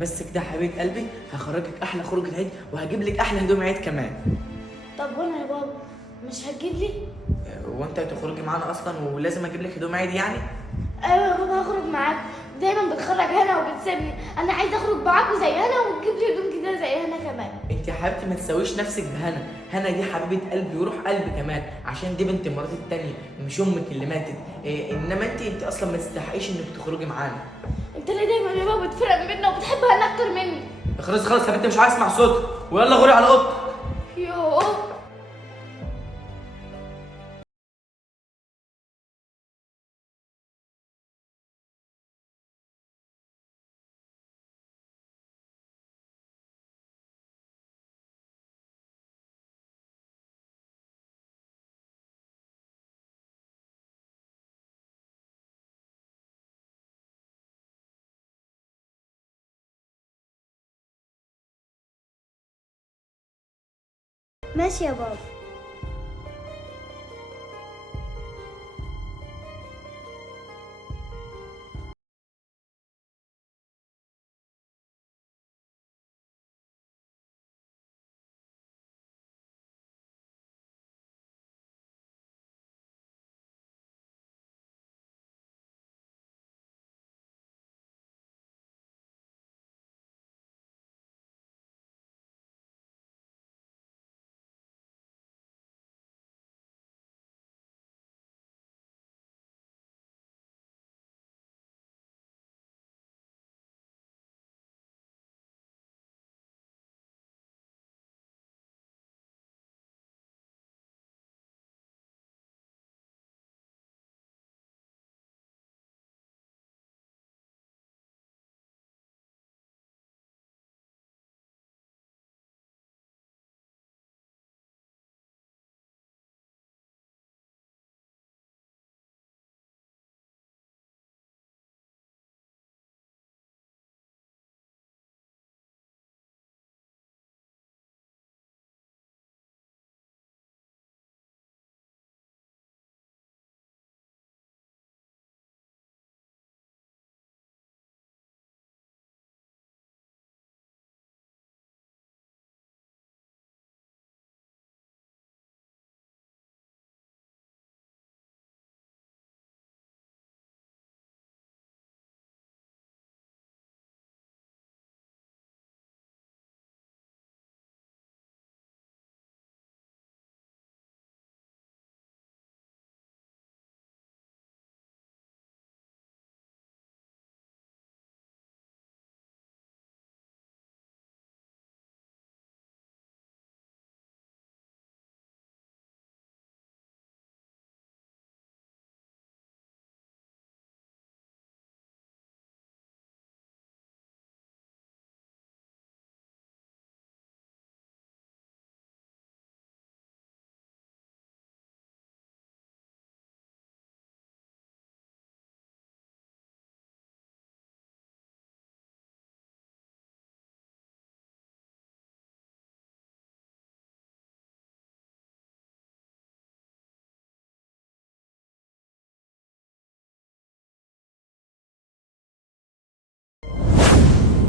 بس كده يا حبيبه قلبي، هخرجك احلى خروجه عيد وهجيب لك احلى هدوم عيد كمان. طب وانا يا بابا مش هتجيب لي؟ وانت هتخرجي معانا اصلا ولازم اجيب لك هدوم عيد يعني؟ ايوه يا بابا هخرج معاك، دايما بتخرج هنا وبتسيبني، انا عايزه اخرج معاكوا زي هنا وتجيب لي هدوم كده زي هنا كمان. انت يا حبيبتي ما تساويش نفسك بهنا، هنا دي حبيبه قلبي وروح قلبي كمان، عشان دي بنت مراتي التانيه مش امك اللي ماتت. انما انت اصلا ما تستحقيش انك تخرجي معانا. انت ليه دايما يا بابا بتفرق ما بيننا وبتحب هنا اكتر مني؟ خلاص خلاص يا بنت، مش عايز اسمع صوتك، ويلا غوري على اوضتك. يوه. ماشي يا بابا.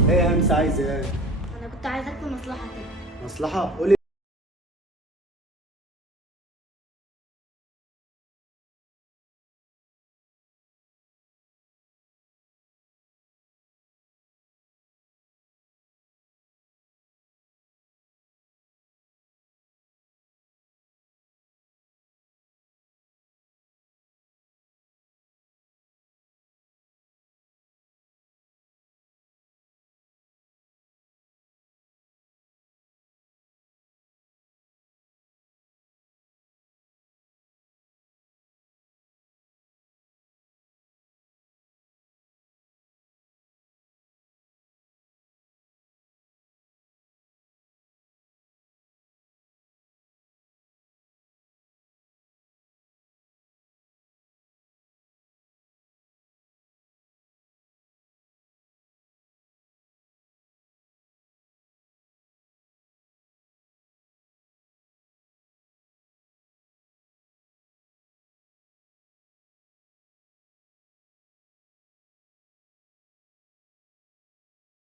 ايه يا همسة عايز ايه؟ انا كنت عايزاك في مصلحه كده. مصلحة؟ قولي.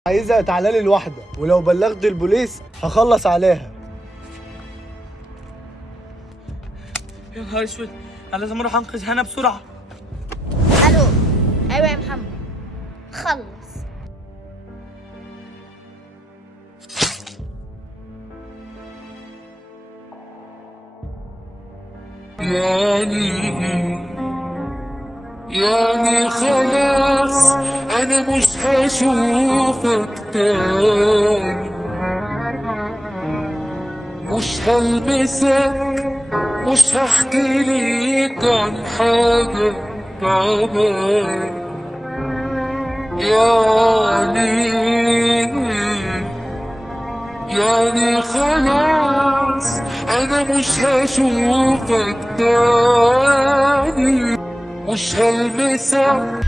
عايزها تعالى لي لوحدها، ولو بلغت البوليس هخلص عليها. يا نهار اسود، انا لازم اروح انقذ هنا بسرعه. الو. ايوه يا محمد، خلص. يعني خلاص أنا مش هشوفك تاني، مش هلمسك، مش هحكي ليك عن حاجة تعبان. يعني خلاص أنا مش هشوفك تاني، مش هلمسك.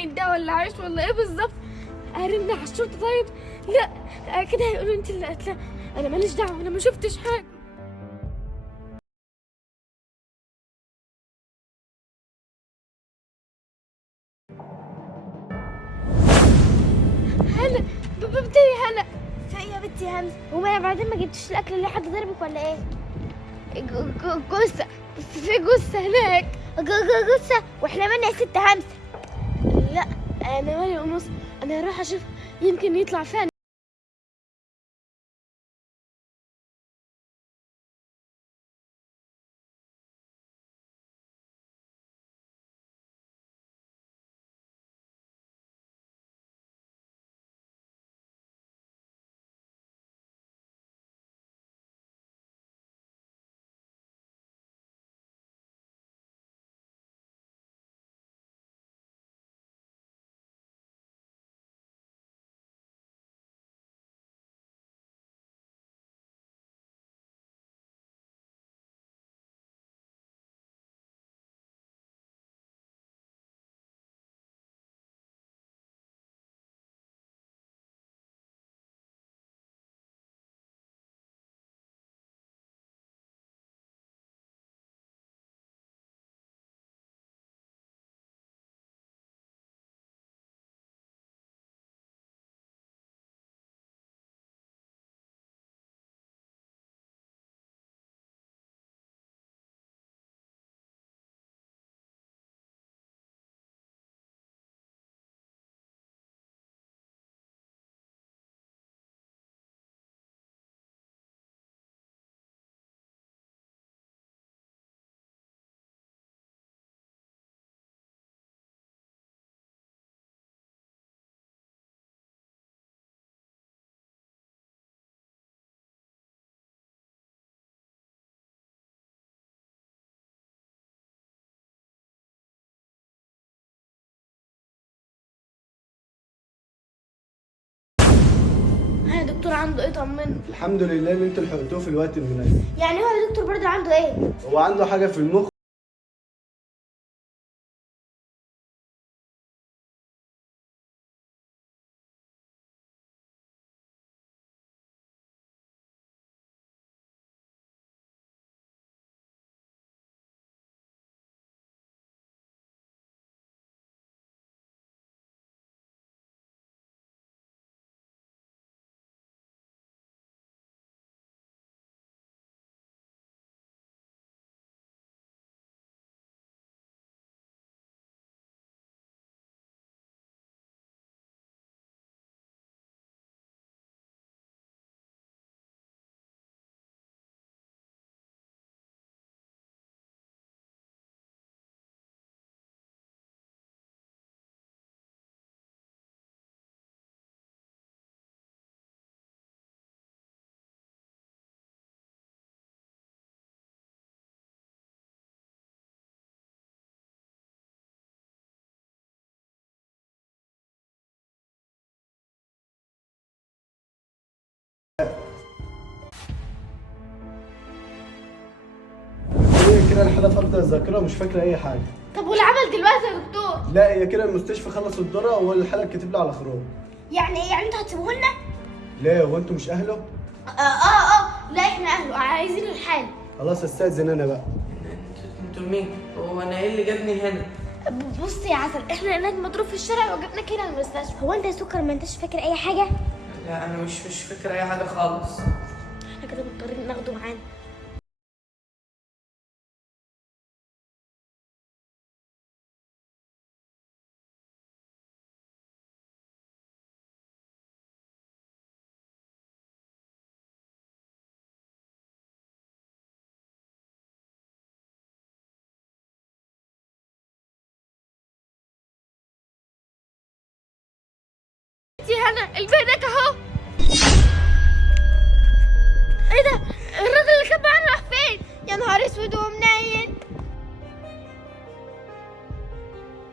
ده ولا عايش ولا ايه بالظبط؟ ارن على الشرطه طيب؟ لا كده هيقولوا انت اللي قتلها. انا ماليش دعوه، انا ما شفتش حاجه. هلا بنتي هلا. في ايه يا بنتي همسه؟ هو انا بعدين ما جبتش الاكل اللي حد ضربك ولا ايه؟ جثه، في جثه هناك. جثه؟ واحنا مالنا يا ست همسه؟ لا انا مالي ونص، انا هروح اشوف يمكن يطلع فين. ها دكتور عنده ايه؟ طمني. الحمد لله ان انتوا لحقتوه في الوقت المناسب. يعني هو يا دكتور برضه عنده ايه؟ هو عنده حاجه في المخ كده الحاله فاقده الذاكره ومش فاكره اي حاجه. طب والعمل دلوقتي يا دكتور؟ لا هي كده المستشفى خلصوا الدورة والحاله كاتب لي على خروج. يعني انتوا هتسيبوه لنا؟ ليه هو انتوا مش اهله؟ لا احنا اهله عايزين الحال. خلاص استاذن انا بقى. انتوا مين؟ هو انا ايه اللي جابني هنا؟ بص يا عسل، احنا لقيناك مضروب في الشارع وجبناك هنا المستشفى. هو انت يا سكر ما انتش فاكر اي حاجه؟ لا انا مش فاكر اي حاجه خالص. احنا كده مضطرين ناخده معانا. انتي هنا البيت اهو.